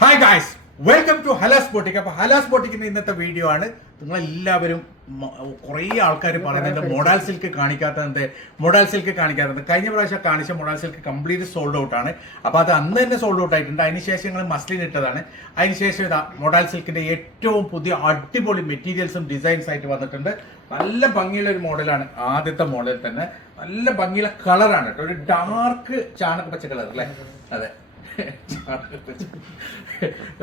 Hi guys, welcome to Halas boutique. അപ്പൊ ഹലാസ് ബോട്ടിക്കിന്റെ ഇന്നത്തെ video ആണ്. നിങ്ങളെല്ലാവരും കുറേ ആൾക്കാർ പറയുന്നുണ്ട് മോഡൽ സിൽക്ക് കാണിക്കാറുണ്ട്. കഴിഞ്ഞ പ്രാവശ്യം കാണിച്ച model silk complete sold out ആണ്. അപ്പൊ അത് അന്ന് തന്നെ സോൾഡ് ഔട്ട് ആയിട്ടുണ്ട്. അതിനുശേഷം ഞങ്ങൾ മസ്ലിൻ ഇട്ടതാണ്. അതിനുശേഷം ഇതാ മോഡൽ സിൽക്കിന്റെ ഏറ്റവും പുതിയ അടിപൊളി മെറ്റീരിയൽസും ഡിസൈൻസ് ആയിട്ട് വന്നിട്ടുണ്ട്. നല്ല ഭംഗിയുള്ള ഒരു മോഡലാണ്. ആദ്യത്തെ മോഡൽ തന്നെ നല്ല ഭംഗിയുള്ള കളറാണ് കേട്ടോ. ഒരു ഡാർക്ക് ചാണക പച്ച കളർ അല്ലേ? അതെ,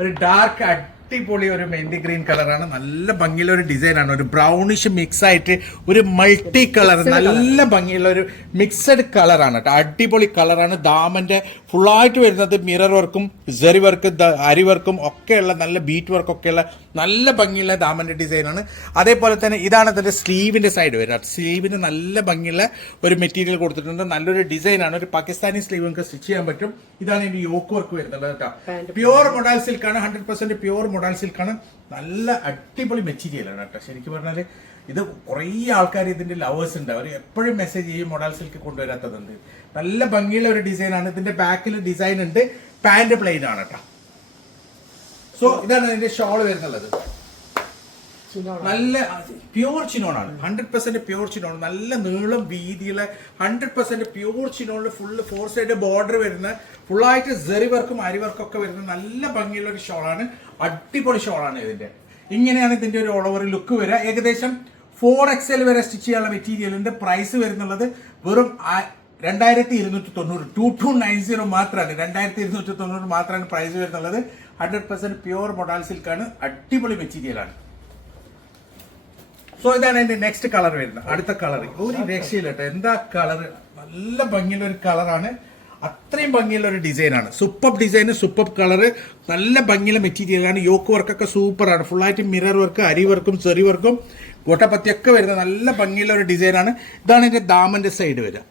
ഒരു ഡാർക്ക് അടിപൊളി ഒരു മെഹന്തി ഗ്രീൻ കളറാണ്. നല്ല ഭംഗിയുള്ള ഒരു ഡിസൈനാണ്. ഒരു ബ്രൗണിഷ് മിക്സ് ആയിട്ട് ഒരു മൾട്ടി കളർ, നല്ല ഭംഗിയുള്ള ഒരു മിക്സഡ് കളറാണ് കേട്ടോ. അടിപൊളി കളറാണ്. ദാമന്റെ ഫുള്ളായിട്ട് വരുന്നത് മിറർ വർക്കും സെറി വർക്ക് അരി വർക്കും ഒക്കെയുള്ള നല്ല ബീറ്റ് വർക്കൊക്കെയുള്ള നല്ല ഭംഗിയുള്ള ദാമന്റെ ഡിസൈനാണ്. അതേപോലെ തന്നെ ഇതാണ് അതിന്റെ സ്ലീവിന്റെ സൈഡ് വരുന്നത്. സ്ലീവിന് നല്ല ഭംഗിയുള്ള ഒരു മെറ്റീരിയൽ കൊടുത്തിട്ടുണ്ട്. നല്ലൊരു ഡിസൈനാണ്. ഒരു പാകിസ്ഥാനി സ്ലീവ് നമുക്ക് സ്റ്റിച്ച് ചെയ്യാൻ പറ്റും. ഇതാണ് ഇതിന്റെ യോക്ക് വർക്ക് വരുന്നത് കേട്ടോ. പ്യുവർ മൊഡാൽ സിൽക്കാണ്. 100% പ്യുവർ മൊഡാൽ സിൽക്കാണ്. നല്ല അടിപൊളി മെറ്റീരിയലാണ് കേട്ടോ. ശരിക്കും പറഞ്ഞാൽ ഇത് കുറേ ആൾക്കാർ ഇതിന്റെ ലവേഴ്സ് ഉണ്ട്. അവർ എപ്പോഴും മെസ്സേജ് ചെയ്യും മോഡൽ സിൽക്ക് കൊണ്ടുവരാത്തതുണ്ട്. നല്ല ഭംഗിയുള്ള ഒരു ഡിസൈനാണ്. ഇതിന്റെ ബാക്കിൽ ഡിസൈൻ ഉണ്ട്. പാന്റ് പ്ലെയിൻ ആണ് കേട്ടോ. സോ ഇതാണ് ഇതിന്റെ ഷോൾ വരുന്നുള്ളത്. നല്ല പ്യൂർ ചിനോണാണ്. 100% pure chinon. നല്ല നീളം വീതിയുള്ള 100% പ്യൂർ ചിനോണിൽ ഫുള്ള് 4 സൈഡ് ബോർഡർ വരുന്ന ഫുള്ളായിട്ട് സെറി വർക്കും അരി വർക്കും ഒക്കെ വരുന്ന നല്ല ഭംഗിയുള്ള ഒരു ഷോളാണ്. അടിപൊളി ഷോളാണ് ഇതിന്റെ. ഇങ്ങനെയാണ് ഇതിന്റെ ഒരു ഓൾ ഓവർ ലുക്ക് വരിക. ഏകദേശം 4XL വരെ സ്റ്റിച്ച് ചെയ്യാനുള്ള മെറ്റീരിയലിന്റെ പ്രൈസ് വരുന്നുള്ളത് വെറും 2290, 2290 മാത്രമാണ്. 2290 മാത്രമാണ് പ്രൈസ് വരുന്നുള്ളത്. 100% പ്യൂർ മൊഡാൽ സിൽക്കാണ്. അടിപൊളി മെറ്റീരിയലാണ്. സോ ഇതാണ് എന്റെ നെക്സ്റ്റ് കളർ വരുന്നത്. അടുത്ത കളർ ഒരു രക്ഷയില്ല കേട്ടോ. എന്താ കളർ, നല്ല ഭംഗിയുള്ള ഒരു കളറാണ്. അത്രയും ഭംഗിയുള്ള ഒരു ഡിസൈനാണ്. സൂപ്പർ ഡിസൈൻ, സൂപ്പർ കളറ്, നല്ല ഭംഗിയുള്ള മെറ്റീരിയലാണ്. യോക്ക് വർക്കൊക്കെ സൂപ്പറാണ്. ഫുള്ളായിട്ട് മിറർ വർക്ക്, അരി വർക്കും സെറി വർക്കും ഗോട്ടപ്പത്തിയൊക്കെ വരുന്ന നല്ല ഭംഗിയുള്ള ഒരു ഡിസൈനാണ്. ഇതാണ് എന്റെ ദാമന്റെ സൈഡ് വരിക.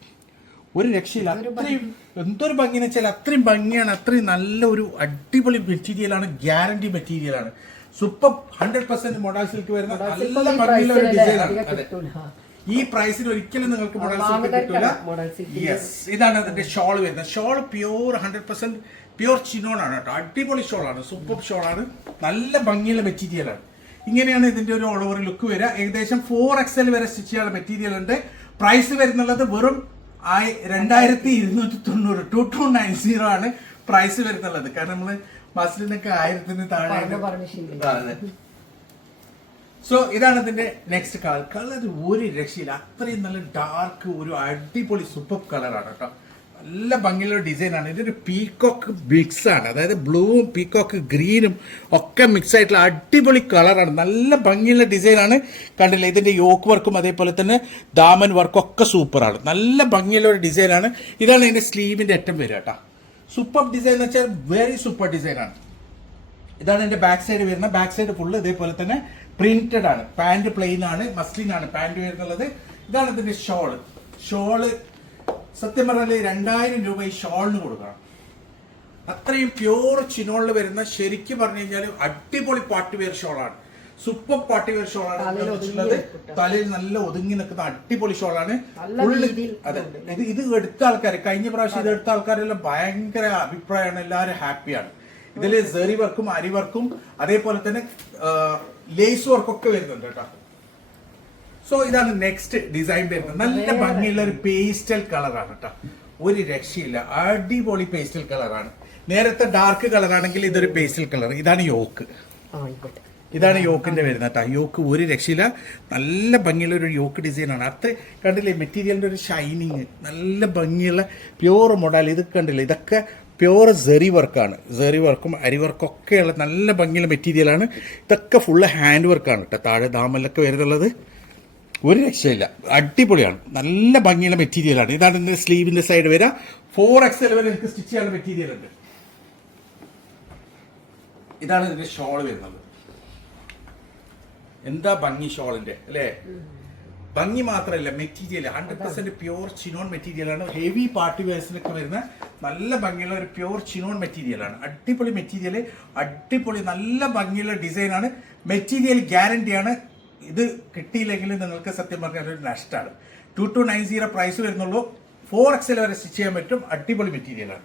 ഒരു രക്ഷയില്ല. അത്രയും എന്തൊരു ഭംഗിയെന്ന് വെച്ചാൽ അത്രയും ഭംഗിയാണ്. അത്രയും നല്ല ഒരു അടിപൊളി മെറ്റീരിയലാണ്. ഗ്യാരണ്ടി മെറ്റീരിയലാണ്. സൂപ്പർ 100% മോഡൽ സിൽക്ക് വരുന്ന നല്ല ഭംഗിയുള്ള ഒരു ഡിസൈനാണ്. ഈ പ്രൈസിൽ ഒരിക്കലും നിങ്ങൾക്ക് മോഡൽ സിൽക്ക് കിട്ടില്ല. യെസ്, ഇതാണ് അതിന്റെ ഷോൾ വരുന്നത്. ഷോൾ പ്യൂർ 100% പ്യൂർ ചിനോൺ ആണ് കേട്ടോ. അടിപൊളി ഷോളാണ്. സൂപ്പർ ഷോളാണ്. നല്ല ഭംഗിയുള്ള മെറ്റീരിയലാണ്. ഇങ്ങനെയാണ് ഇതിന്റെ ഒരു ഓൾ ഓവർ ലുക്ക് വരിക. ഏകദേശം 4XL വരെ സ്റ്റിച്ച് ചെയ്യാനുള്ള മെറ്റീരിയൽ ഉണ്ട്. പ്രൈസ് വരുന്നുള്ളത് വെറും 2290, 2290 ആണ് പ്രൈസ് വരുന്നുള്ളത്. കാരണം നമ്മള് മസ്ലിനൊക്കെ 1000 താഴെ. സോ ഇതാണ് ഇതിന്റെ നെക്സ്റ്റ് കളർ. കളർ ഒരു രക്ഷയില്ല. അത്രയും നല്ല ഡാർക്ക് ഒരു അടിപൊളി സൂപ്പർ കളറാണ് കേട്ടോ. നല്ല ഭംഗിയുള്ള ഡിസൈനാണ്. ഇതൊരു പീകോക്ക് മിക്സ് ആണ്. അതായത് ബ്ലൂവും പീകോക്ക് ഗ്രീനും ഒക്കെ മിക്സ് ആയിട്ടുള്ള അടിപൊളി കളറാണ്. നല്ല ഭംഗിയുള്ള ഡിസൈനാണ്. കണ്ടില്ലേ, ഇതിന്റെ യോക്ക് വർക്കും അതേപോലെ തന്നെ ദാമൻ വർക്കും ഒക്കെ സൂപ്പറാണ്. നല്ല ഭംഗിയുള്ള ഒരു ഡിസൈനാണ്. ഇതാണ് ഇതിന്റെ സ്ലീവിന്റെ അറ്റം വരിക കേട്ടോ. സൂപ്പർ ഡിസൈൻ എന്ന് വെച്ചാൽ വെരി സൂപ്പർ ഡിസൈനാണ്. ഇതാണ് എന്റെ ബാക്ക് സൈഡ് വരുന്നത്. ബാക്ക് സൈഡ് ഫുള്ള് ഇതേപോലെ തന്നെ പ്രിന്റഡ് ആണ്. പാന്റ് പ്ലെയിൻ ആണ്. മസ്ലിൻ ആണ് പാന്റ് വരുന്നുള്ളത്. ഇതാണ് ഇതിന്റെ ഷോള്. ഷോള് സത്യം പറഞ്ഞാൽ 2000 രൂപ ഈ ഷോളിന് കൊടുക്കണം. അത്രയും പ്യൂർ ചിനോളിൽ വരുന്ന ശരിക്കും പറഞ്ഞു കഴിഞ്ഞാൽ അടിപൊളി പാർട്ടി വെയർ ഷോളാണ്. സൂപ്പർ പാർട്ടി വെയർ ഷോളാണ് ഉള്ളത്. തലയിൽ നല്ല ഒതുങ്ങി നിൽക്കുന്ന അടിപൊളി ഷോളാണ്. അതെ, ഇത് എടുത്ത ആൾക്കാർ, കഴിഞ്ഞ പ്രാവശ്യം ഇത് എടുത്ത ആൾക്കാരെല്ലാം ഭയങ്കര അഭിപ്രായമാണ്. എല്ലാവരും ഹാപ്പിയാണ്. ഇതില് സെറി വർക്കും അരി വർക്കും അതേപോലെ തന്നെ ലേസ് വർക്കൊക്കെ വരുന്നുണ്ട് കേട്ടോ. സോ ഇതാണ് നെക്സ്റ്റ് ഡിസൈൻ വരുന്നത്. നല്ല ഭംഗിയുള്ള ഒരു പേസ്റ്റൽ കളറാണ് കേട്ടോ. ഒരു രക്ഷയില്ല. അടിപൊളി പേസ്റ്റൽ കളറാണ്. നേരത്തെ ഡാർക്ക് കളറാണെങ്കിൽ ഇതൊരു പേസ്റ്റൽ കളർ. ഇതാണ് യോക്ക്. ഇതാണ് യോക്കിന്റെ വരുന്നത് കേട്ടോ. യോക്ക് ഒരു രക്ഷയില്ല. നല്ല ഭംഗിയുള്ള ഒരു യോക്ക് ഡിസൈനാണ്. അത്ര കണ്ടില്ലേ മെറ്റീരിയലിന്റെ ഒരു ഷൈനിങ്, നല്ല ഭംഗിയുള്ള പ്യൂർ മോഡൽ. ഇത് കണ്ടില്ലേ, ഇതൊക്കെ പ്യൂർ സെറി വർക്കാണ്. സെറി വർക്കും അരി വർക്കും ഒക്കെയുള്ള നല്ല ഭംഗിയുള്ള മെറ്റീരിയലാണ്. ഇതൊക്കെ ഫുള്ള് ഹാൻഡ് വർക്കാണ് കേട്ടോ. താഴെ ദാമലൊക്കെ വരുന്നുള്ളത്. ഒരു രക്ഷയില്ല. അടിപൊളിയാണ്. നല്ല ഭംഗിയുള്ള മെറ്റീരിയലാണ്. ഇതാണ് ഇതിന്റെ സ്ലീവിന്റെ സൈഡ് വരിക. 4XL വരെ എനിക്ക് സ്റ്റിച്ച് ചെയ്യാനുള്ള മെറ്റീരിയൽ ഉണ്ട്. ഇതാണ് ഇതിന്റെ ഷോൾ വരുന്നത്. എന്താ ഭംഗി ഷോളിന്റെ അല്ലേ? ഭംഗി മാത്രമല്ല, മെറ്റീരിയൽ 100% പ്യൂർ ചിനോൺ മെറ്റീരിയലാണ്. ഹെവി പാർട്ടി വെയർസിലൊക്കെ വരുന്ന നല്ല ഭംഗിയുള്ള ഒരു പ്യൂർ ചിനോൺ മെറ്റീരിയലാണ്. അടിപൊളി മെറ്റീരിയൽ, അടിപൊളി നല്ല ഭംഗിയുള്ള ഡിസൈനാണ്. മെറ്റീരിയൽ ഗ്യാരണ്ടിയാണ്. ഇത് കിട്ടിയില്ലെങ്കിൽ നിങ്ങൾക്ക് സത്യം പറഞ്ഞാൽ ഒരു നഷ്ടമാണ്. 2290 പ്രൈസ് വരുന്നുള്ളൂ. 4XL വരെ സ്റ്റിച്ച് ചെയ്യാൻ പറ്റും. അടിപൊളി മെറ്റീരിയലാണ്.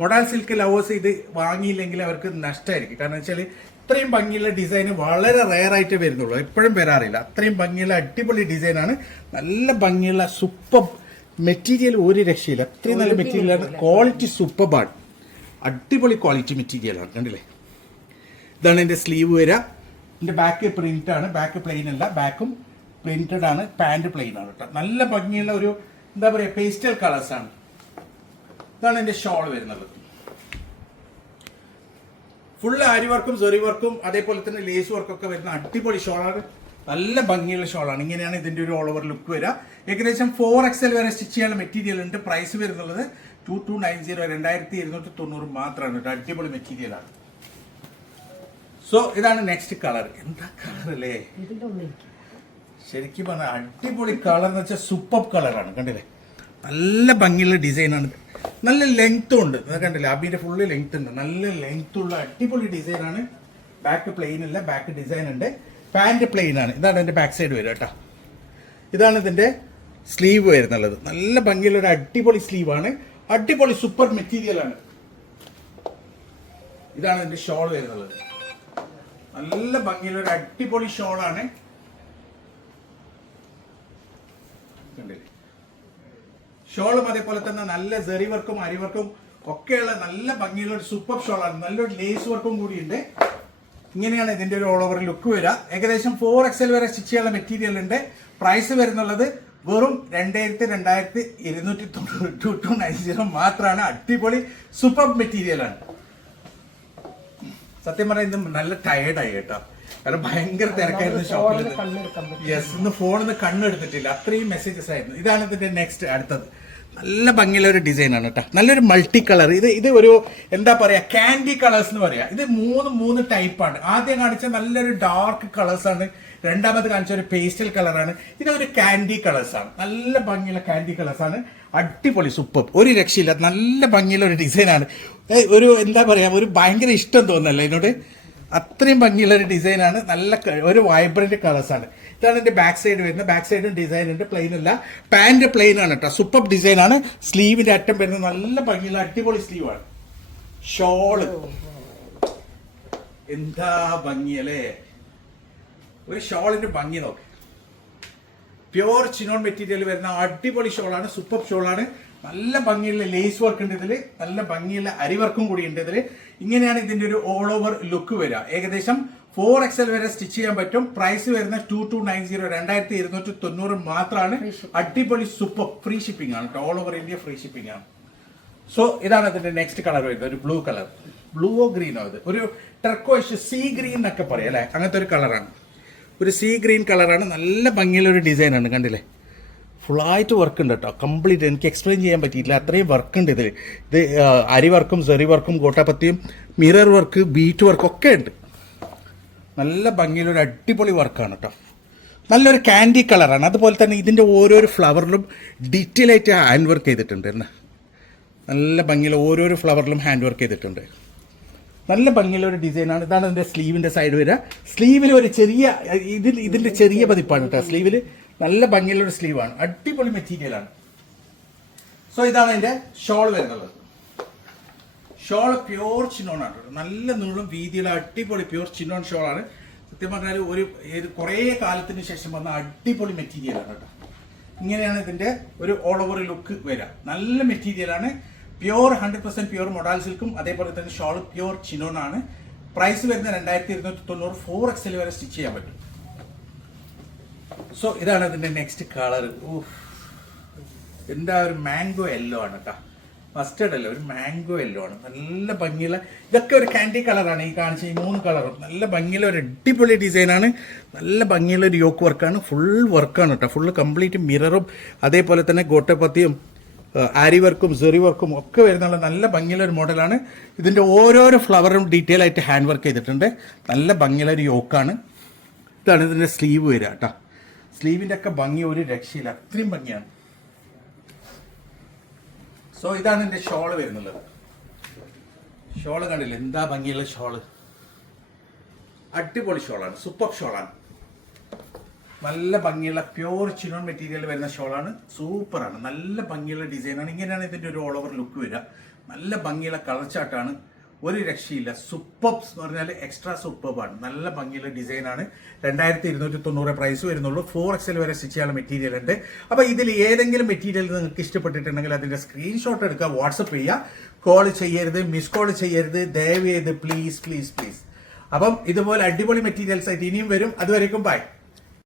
മൊഡാൾ സിൽക്ക് ലവേഴ്സ് ഇത് വാങ്ങിയില്ലെങ്കിൽ അവർക്ക് നഷ്ടമായിരിക്കും. കാരണം വെച്ചാൽ ഇത്രയും ഭംഗിയുള്ള ഡിസൈൻ വളരെ റെയർ ആയിട്ട് വരുന്നുള്ളൂ, എപ്പോഴും വരാറില്ല. അത്രയും ഭംഗിയുള്ള അടിപൊളി ഡിസൈനാണ്, നല്ല ഭംഗിയുള്ള സൂപ്പർ മെറ്റീരിയൽ, ഒരു രക്ഷയില്ല. അത്രയും നല്ല മെറ്റീരിയലാണ്, ക്വാളിറ്റി സൂപ്പർബാണ്, അടിപൊളി ക്വാളിറ്റി മെറ്റീരിയലാണ്. കണ്ടില്ലേ, ഇതാണ് എൻ്റെ സ്ലീവ് വരിക. എൻ്റെ ബാക്ക് പ്രിന്റ് ആണ്, ബാക്ക് പ്ലെയിൻ അല്ല, ബാക്കും പ്രിന്റഡ് ആണ്, പാൻറ് പ്ലെയിൻ ആണ് കേട്ടോ. നല്ല ഭംഗിയുള്ള ഒരു എന്താ പറയുക പേസ്റ്റൽ കളേഴ്സാണ്. ഇതാണ് എൻ്റെ ഷോൾ വരുന്നത്. ഫുള്ള് ആരി വർക്കും സെറി വർക്കും അതേപോലെ തന്നെ ലേസ് വർക്കൊക്കെ വരുന്ന അടിപൊളി ഷോളാണ്, നല്ല ഭംഗിയുള്ള ഷോളാണ്. ഇങ്ങനെയാണ് ഇതിൻ്റെ ഒരു ഓൾ ഓവർ ലുക്ക് വരിക. ഏകദേശം 4XL വരെ സ്റ്റിച്ച് ചെയ്യാനുള്ള മെറ്റീരിയൽ ഉണ്ട്. പ്രൈസ് വരുന്നുള്ളത് 2290, 2290 മാത്രമാണ് കേട്ടോ. അടിപൊളി മെറ്റീരിയലാണ്. സോ ഇതാണ് നെക്സ്റ്റ് കളർ. എന്താ കളർ അല്ലേ, ശരിക്കും പറഞ്ഞാൽ അടിപൊളി കളർ എന്ന് വെച്ചാൽ സൂപ്പർ കളറാണ്. കണ്ടില്ലേ, നല്ല ഭംഗിയുള്ള ഡിസൈനാണ്, നല്ല ലെങ്ത്തും ഉണ്ട്. കണ്ടില്ലേ, അബിന്റെ ഫുള്ള് ലെങ്ത് ഉണ്ട്, നല്ല ലെങ്ത് ഉള്ള അടിപൊളി ഡിസൈനാണ്. ബാക്ക് പ്ലെയിൻ അല്ല, ബാക്ക് ഡിസൈൻ ഉണ്ട്, പാൻറ് പ്ലെയിൻ ആണ്. ഇതാണ് എൻ്റെ ബാക്ക് സൈഡ് വരിക കേട്ടോ. ഇതാണ് ഇതിൻ്റെ സ്ലീവ് വരുന്നുള്ളത്. നല്ല ഭംഗിയുള്ള ഒരു അടിപൊളി സ്ലീവാണ്, അടിപൊളി സൂപ്പർ മെറ്റീരിയൽ ആണ്. ഇതാണ് ഇതിൻ്റെ ഷോൾ വരുന്നുള്ളത്. നല്ല ഭംഗിയുള്ള ഒരു അടിപൊളി ഷോളാണ്. കണ്ടില്ലേ, ഷോളും അതേപോലെ തന്നെ നല്ല സെറി വർക്കും അരി വർക്കും ഒക്കെയുള്ള നല്ല ഭംഗിയുള്ള ഒരു സൂപ്പർ ഷോളാണ്. നല്ലൊരു ലേസ് വർക്കും കൂടിയുണ്ട്. ഇങ്ങനെയാണ് ഇതിന്റെ ഒരു ഓൾ ഓവർ ലുക്ക് വരിക. ഏകദേശം 4XL വരെ സ്റ്റിച്ച് ചെയ്യാനുള്ള മെറ്റീരിയൽ ഉണ്ട്. പ്രൈസ് വരുന്നുള്ളത് വെറും 2290 മാത്രമാണ്. അടിപൊളി സൂപ്പർ മെറ്റീരിയലാണ്. സത്യം പറഞ്ഞാൽ ഇന്ന് നല്ല ടയേർഡായി കേട്ടോ, കാരണം ഭയങ്കര തിരക്കായിരുന്നു ഷോപ്പിൽ. യെസ്, ഇന്ന് ഫോണിൽ നിന്ന് കണ്ണെടുത്തിട്ടില്ല, അത്രയും മെസ്സേജസ് ആയിരുന്നു. ഇതാണ് ഇതിന്റെ നെക്സ്റ്റ് അടുത്തത്. നല്ല ഭംഗിയുള്ള ഒരു ഡിസൈനാണ് കേട്ടോ, നല്ലൊരു മൾട്ടി കളർ. ഇത് ഒരു എന്താ പറയാ കാൻഡി കളേഴ്സ് എന്ന് പറയാ. ഇത് മൂന്ന് ടൈപ്പാണ്. ആദ്യം കാണിച്ച നല്ലൊരു ഡാർക്ക് കളേഴ്സ് ആണ്, രണ്ടാമത് കാണിച്ച ഒരു പേസ്റ്റൽ കളറാണ്, ഇതൊരു കാൻഡി കളേഴ്സ് ആണ്. നല്ല ഭംഗിയുള്ള കാൻഡി കളേഴ്സ് ആണ്, അടിപൊളി സൂപ്പർ, ഒരു രക്ഷയില്ല. നല്ല ഭംഗിയുള്ള ഒരു ഡിസൈനാണ്. ഒരു എന്താ പറയാ, ഒരു ഭയങ്കര ഇഷ്ടം തോന്നല്ലേ എന്നോട്, അത്രയും ഭംഗിയുള്ള ഒരു ഡിസൈനാണ്. നല്ല ഒരു വൈബ്രന്റ് കളേഴ്സ് ആണ്. ഇതാണ് എൻ്റെ ബാക്ക് സൈഡ് വരുന്നത്. ബാക്ക് സൈഡും ഡിസൈൻ ഉണ്ട്, പ്ലെയിൻ അല്ല, പാൻറ് പ്ലെയിൻ ആണ് കേട്ടോ. സൂപ്പർ ഡിസൈൻ ആണ്. സ്ലീവിന്റെ അറ്റം വരുന്നത് നല്ല ഭംഗിയുള്ള അടിപൊളി സ്ലീവാണ്. ഷോള് എന്താ ഭംഗിയല്ലേ, ഒരു ഷോളിന്റെ ഭംഗി നോക്ക്. പ്യോർ ചിനോൺ മെറ്റീരിയൽ വരുന്ന അടിപൊളി ഷോളാണ്, സൂപ്പർ ഷോളാണ്. നല്ല ഭംഗിയുള്ള ലേസ് വർക്ക് ഉണ്ട് ഇതില്, നല്ല ഭംഗിയുള്ള അരി വർക്കും കൂടി ഉണ്ട് ഇതില്. ഇങ്ങനെയാണ് ഇതിന്റെ ഒരു ഓൾ ഓവർ ലുക്ക് വരിക. ഏകദേശം 4XL വരെ സ്റ്റിച്ച് ചെയ്യാൻ പറ്റും. പ്രൈസ് വരുന്ന 2290, 2290 മാത്രമാണ്. അടിപൊളി സൂപ്പർ, ഫ്രീ ഷിപ്പിംഗ് ആണ് കേട്ടോ, all over India free shipping ആണ്. സോ ഇതാണ് ഇതിന്റെ നെക്സ്റ്റ് കളർ വരുന്നത്. ഒരു ബ്ലൂ കളർ, ബ്ലൂവോ ഗ്രീനോ, അത് ഒരു ടെർക്കോയിഷ് സീ ഗ്രീൻ എന്നൊക്കെ പറയാം അല്ലെ, അങ്ങനത്തെ ഒരു കളറാണ്. ഒരു സീ ഗ്രീൻ കളറാണ്. നല്ല ഭംഗിയുള്ള ഒരു ഡിസൈനാണ്. കണ്ടില്ലേ, ഫുള്ളായിട്ട് വർക്ക് ഉണ്ട് കേട്ടോ, കംപ്ലീറ്റ്. എനിക്ക് എക്സ്പ്ലെയിൻ ചെയ്യാൻ പറ്റിയില്ല, അത്രയും വർക്ക് ഉണ്ട് ഇതിൽ. ഇത് അരി വർക്കും സെറി വർക്കും ഗോട്ടാപത്തിയും മിറർ വർക്ക് ബീറ്റ് വർക്ക് ഒക്കെ ഉണ്ട്. നല്ല ഭംഗിയിലൊരു അടിപൊളി വർക്കാണ് കേട്ടോ, നല്ലൊരു കാൻഡി കളറാണ്. അതുപോലെ തന്നെ ഇതിൻ്റെ ഓരോരോ ഫ്ലവറിലും ഡീറ്റെയിൽ ആയിട്ട് ഹാൻഡ് വർക്ക് ചെയ്തിട്ടുണ്ട്. നല്ല ഭംഗിയുള്ള ഓരോരോ ഫ്ലവറിലും ഹാൻഡ് വർക്ക് ചെയ്തിട്ടുണ്ട്. നല്ല ഭംഗിയുള്ള ഒരു ഡിസൈനാണ്. ഇതാണ് ഇതിൻ്റെ സ്ലീവിൻ്റെ സൈഡ് വരിക. സ്ലീവിൽ ഒരു ചെറിയ ഇതിൻ്റെ ചെറിയ പതിപ്പാണ് കേട്ടോ. സ്ലീവിൽ നല്ല ഭംഗിയുള്ള ഒരു സ്ലീവാണ്, അടിപൊളി മെറ്റീരിയലാണ്. സോ ഇതാണ് അതിൻ്റെ ഷോൾ വരുന്നത്. ഷോൾ പ്യോർ ചിനോൺ ആണ്, നല്ല നീളം വീതിയുള്ള അടിപൊളി പ്യോർ ചിനോൺ ഷോളാണ്. സത്യം പറഞ്ഞാൽ ഒരു കുറേ കാലത്തിന് ശേഷം വന്ന അടിപൊളി മെറ്റീരിയലാണ് കേട്ടോ. ഇങ്ങനെയാണ് ഇതിന്റെ ഒരു ഓൾ ഓവർ ലുക്ക് വരിക. നല്ല മെറ്റീരിയലാണ്, പ്യോർ 100% പ്യോർ മൊഡാൾ സിൽക്കും അതേപോലെ തന്നെ ഷോൾ പ്യോർ ചിനോൺ ആണ്. പ്രൈസ് വരുന്ന 2290, 4XL വരെ സ്റ്റിച്ച് ചെയ്യാൻ പറ്റും. സോ ഇതാണ് ഇതിന്റെ നെക്സ്റ്റ് കളർ. എന്താ ഒരു മാംഗോ യെല്ലോ ആണ് കേട്ടോ, മസ്റ്റേർഡ് അല്ല, ഒരു മാംഗോ യെല്ലോ ആണ്. നല്ല ഭംഗിയുള്ള, ഇതൊക്കെ ഒരു കാൻഡി കളറാണ് ഈ കാണിച്ച ഈ 3 കളറും. നല്ല ഭംഗിയുള്ള ഒരു അടിപൊളി ഡിസൈനാണ്, നല്ല ഭംഗിയുള്ള ഒരു യോക്ക് വർക്കാണ്, ഫുൾ വർക്കാണ് കേട്ടോ. ഫുള്ള് കംപ്ലീറ്റ് മിററും അതേപോലെ തന്നെ ഗോട്ടപ്പത്തിയും ആരി വർക്കും സെറി വർക്കും ഒക്കെ വരുന്നുള്ള നല്ല ഭംഗിയുള്ള ഒരു മോഡലാണ്. ഇതിൻ്റെ ഓരോരോ ഫ്ലവറും ഡീറ്റെയിൽ ആയിട്ട് ഹാൻഡ് വർക്ക് ചെയ്തിട്ടുണ്ട്. നല്ല ഭംഗിയുള്ള ഒരു യോക്കാണ്. ഇതാണ് ഇതിൻ്റെ സ്ലീവ് വരിക കേട്ടോ. സ്ലീവിൻ്റെ ഒക്കെ ഭംഗി ഒരു രക്ഷയില്ല, അത്രയും ഭംഗിയാണ്. സോ ഇതാണ് എൻ്റെ ഷോള് വരുന്നുള്ളത്. ഷോള് കണ്ടില്ല, എന്താ ഭംഗിയുള്ള ഷോള്, അടിപൊളി ഷോളാണ്, സൂപ്പർ ഷോളാണ്. നല്ല ഭംഗിയുള്ള പ്യോർ ചിനോൺ മെറ്റീരിയൽ വരുന്ന ഷോളാണ്, സൂപ്പറാണ്. നല്ല ഭംഗിയുള്ള ഡിസൈനാണ്. ഇങ്ങനെയാണ് ഇതിൻ്റെ ഒരു ഓൾ ഓവർ ലുക്ക് വരിക. നല്ല ഭംഗിയുള്ള കളർ ചാർട്ടാണ്, ഒരു രക്ഷയില്ല. സൂപ്പർബ്സ് എന്ന് പറഞ്ഞാൽ എക്സ്ട്രാ സൂപ്പർബാണ്. നല്ല ഭംഗിയുള്ള ഡിസൈനാണ്. 2290 പ്രൈസ് വരുന്നുള്ളൂ. 4XL വരെ സ്റ്റിച്ച് ചെയ്യാനുള്ള മെറ്റീരിയൽ ഉണ്ട്. അപ്പോൾ ഇതിൽ ഏതെങ്കിലും മെറ്റീരിയൽ നിങ്ങൾക്ക് ഇഷ്ടപ്പെട്ടിട്ടുണ്ടെങ്കിൽ അതിന്റെ സ്ക്രീൻഷോട്ട് എടുക്കുക, വാട്സപ്പ് ചെയ്യുക. കോൾ ചെയ്യരുത്, മിസ് കോൾ ചെയ്യരുത്, ദയവ് ചെയ്ത് പ്ലീസ് പ്ലീസ് പ്ലീസ്. അപ്പം ഇതുപോലെ അടിപൊളി മെറ്റീരിയൽസ് ആയിട്ട് ഇനിയും വരും. അതുവരേക്കും ബൈ.